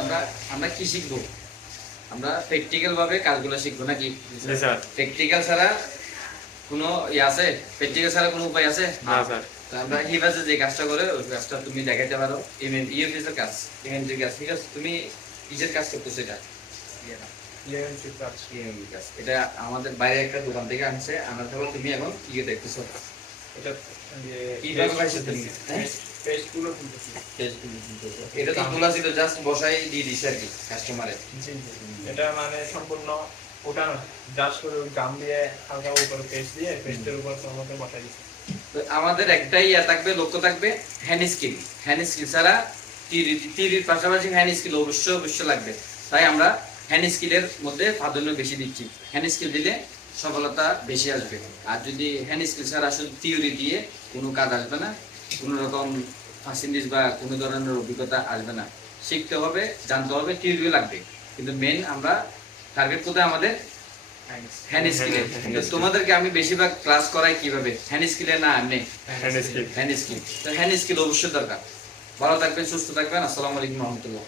আমরা আমরা কি শিখবো? আমরা প্র্যাকটিক্যাল ভাবে কাজগুলো শিখবো নাকি? প্র্যাকটিক্যাল ছাড়া কোনো আছে? প্র্যাকটিক্যাল ছাড়া কোনো উপায় আছে না স্যার। তো আমরা হিফাজে যে কাজটা করে ওই কাজটা তুমি দেখাইতে পারো। ইউএফএস এর কাজ, ইএমজি কাজ, ঠিক আছে? তুমি কিসের কাজ করতেছো এটা? এটা আমাদের বাইরে একটা দোকান থেকে আনছে, আনার পর তুমি এখন কি দেখতেছো? এটা কিভাবে পাইছো তুমি? পেজগুলো খুলতেছি। এটা তো খোলা ছিল, জাস্ট বসাই দিয়ে দিছে আর কি কাস্টমারে। জি জি। এটা মানে সম্পূর্ণ ওটা জাস্ট করে গাম দিয়ে হালকা উপরে পেজ দিয়ে পেজের উপর আমাকে বসাই দিছে। তো আমাদের একটাই ইয়া থাকবে, লক্ষ্য থাকবে হ্যান্ড স্কিল। হ্যান্ড স্কিল ছাড়া টিরির পাশাপাশি হ্যান্ড স্কিল অবশ্যই লাগবে। তাই আমরা হ্যান্ড স্কিলের মধ্যে প্রাধান্য বেশি দিচ্ছি। হ্যান্ড স্কিল দিলে সফলতা বেশি আসবে। আর যদি হ্যান্ড স্কিল ছাড়া শুধু থিওরি দিয়ে কোনো কাজ আসবে না, কোনো রকম ফার্সেন্টেজ বা কোনো ধরনের অভিজ্ঞতা আসবে না। শিখতে হবে, জানতে হবে, থিওরিও লাগবে, কিন্তু মেন আমরা টার্গেট কোথায় আমাদের? হ্যান্ড স্কিলে। তোমাদেরকে আমি বেশিরভাগ ক্লাস করাই কিভাবে? হ্যান্ড স্কিলে না এমনি হ্যান্ড স্কিল। তো হ্যান্ড স্কিল অবশ্যই দরকার। ভালো থাকবেন, সুস্থ থাকবেন। আসসালামু আলাইকুম রহমতুল্লাহ।